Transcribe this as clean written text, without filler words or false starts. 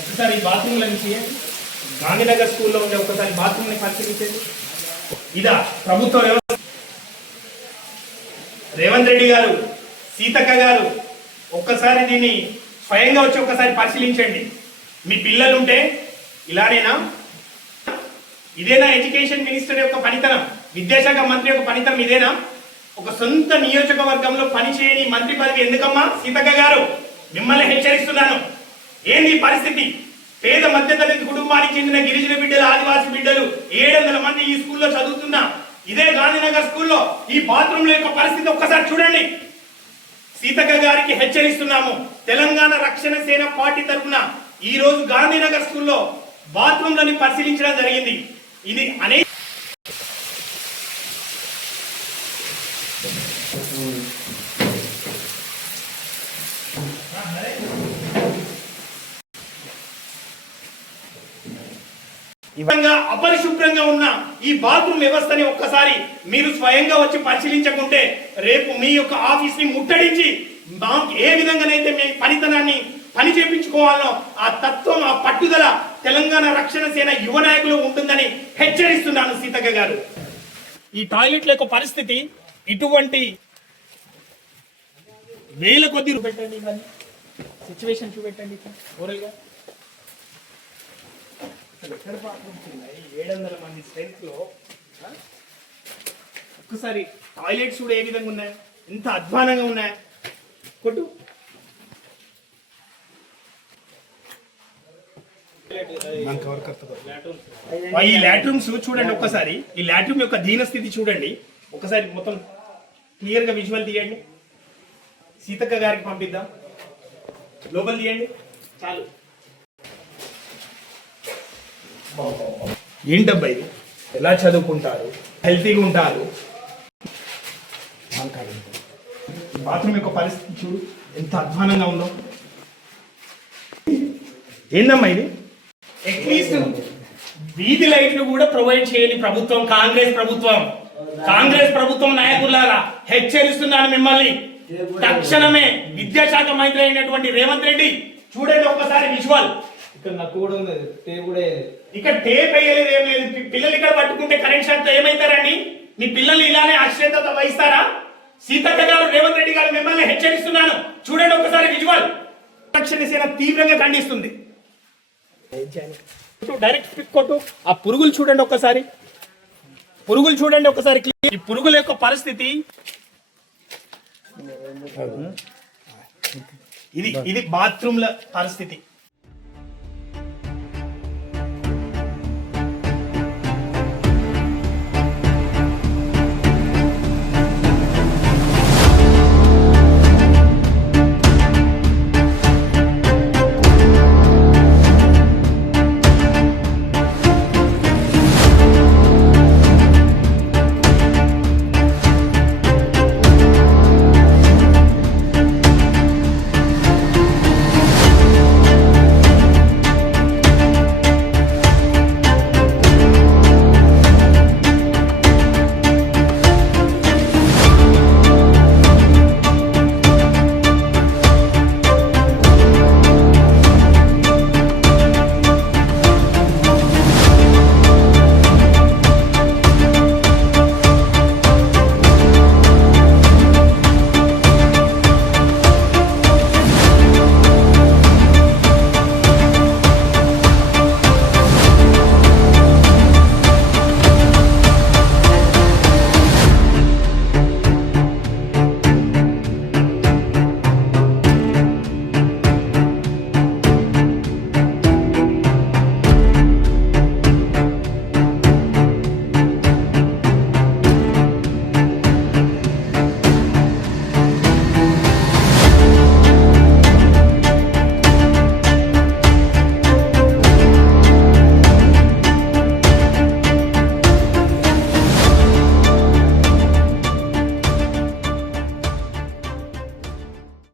ఒకసారి బాత్రూమ్ నుంచి గాంధీనగర్ స్కూల్లో ఉండే ఒకసారి బాత్రూమ్ ని పరిశీలించండి. ఇదా ప్రభుత్వ వ్యవస్థ. రేవంత్ రెడ్డి గారు, సీతక్క గారు ఒక్కసారి దీన్ని స్వయంగా వచ్చి ఒక్కసారి పరిశీలించండి. మీ పిల్లలుంటే ఇలానేనా? ఇదేనా ఎడ్యుకేషన్ మినిస్టర్ యొక్క పనితనం? విద్యాశాఖ మంత్రి యొక్క పనితనం ఇదేనా? ఒక సొంత నియోజకవర్గంలో పనిచేయని మంత్రి పదవి ఎందుకమ్మా? సీతక్క గారు, మిమ్మల్ని హెచ్చరిస్తున్నాను. ఏంది పరిస్థితి? పేద మధ్యతరగతి కుటుంబానికి చెందిన గిరిజన బిడ్డలు, ఆదివాసీ బిడ్డలు 700 మంది ఈ స్కూల్లో చదువుతున్నా ఇదే గాంధీనగర్ స్కూల్లో ఈ బాత్రూంల యొక్క పరిస్థితి ఒక్కసారి చూడండి. సీతక్క గారికి హెచ్చరిస్తున్నాము. తెలంగాణ రక్షణ సేన పార్టీ తరఫున ఈ రోజు గాంధీనగర్ స్కూల్లో బాత్రూంలని పరిశీలించడం జరిగింది. ఇది అనేక అపరిశుభ్రంగా ఉన్న ఈ బాత్రూమ్ వ్యవస్థని ఒక్కసారి మీరు స్వయంగా వచ్చి పరిశీలించకుంటే రేపు మీ యొక్క ఆఫీస్ ని ముట్టడించి ఏ విధంగానైతే మీ పనితనాన్ని పని చేయించుకోవాలో ఆ తత్వం, ఆ పట్టుదల తెలంగాణ రక్షణ సేన యువ నాయకులు ఉంటుందని హెచ్చరిస్తున్నాను. సీతక్క గారు, ఈ టాయిలెట్ల యొక్క పరిస్థితి ఇటువంటి వేల కొద్ది పెట్టండి, సిచ్యువేషన్ చూపెట్టండి. ఓరల్గా 700 మంది స్ట్రెంత్ లో ఒక్కసారి టాయిలెట్స్ కూడా ఏ విధంగా ఉన్నాయి, ఎంత అధ్వానంగా ఉన్నాయి. కొట్టు ఈ లాట్రూమ్స్ చూడండి ఒక్కసారి. ఈ లాట్రూమ్ యొక్క దీన స్థితి చూడండి ఒకసారి. మొత్తం క్లియర్ గా విజువల్ తీయండి. సీతక్క గారికి పంపిద్దాం. లోపల తీయండి చాలు. ఏంటబ్బా ఇది? ఎలా చదువుకుంటారు, హెల్తీగా ఉంటారు? బాత్రూమ్ యొక్క పరిస్థితి చూడు ఎంత అధ్వానంగా ఉందో. ఏందమ్మా ఇది? అట్లీస్ట్ వీధి లైట్లు కూడా ప్రొవైడ్ చేయని ప్రభుత్వం కాంగ్రెస్ ప్రభుత్వం. కాంగ్రెస్ ప్రభుత్వం నాయకులారా హెచ్చరిస్తున్నాను మిమ్మల్ని. తక్షణమే విద్యాశాఖ మంత్రి అయినటువంటి రేవంత్ రెడ్డి చూడండి ఒక్కసారి విజువల్. ఇక్కడ టేప్ వేయలేదు, ఏం లేదు. పిల్లలు ఇక్కడ పట్టుకుంటే కరెంట్ షాక్ తో ఏమైతారండి? మీ పిల్లలు ఇలానే అశ్రద్ధత వహిస్తారా? సీతక్క గారు, రేవంత్ రెడ్డి గారు మిమ్మల్ని హెచ్చరిస్తున్నాను. చూడండి ఒక్కసారి విజువల్. రక్షణ సేన తీవ్రంగా ఖండిస్తుంది. డైరెక్ట్ పిక్ కొట్టు. ఆ పురుగులు చూడండి ఒక్కసారి. పురుగులు చూడండి ఒక్కసారి. ఈ పురుగుల యొక్క పరిస్థితి ఇది బాత్రూమ్ల పరిస్థితి.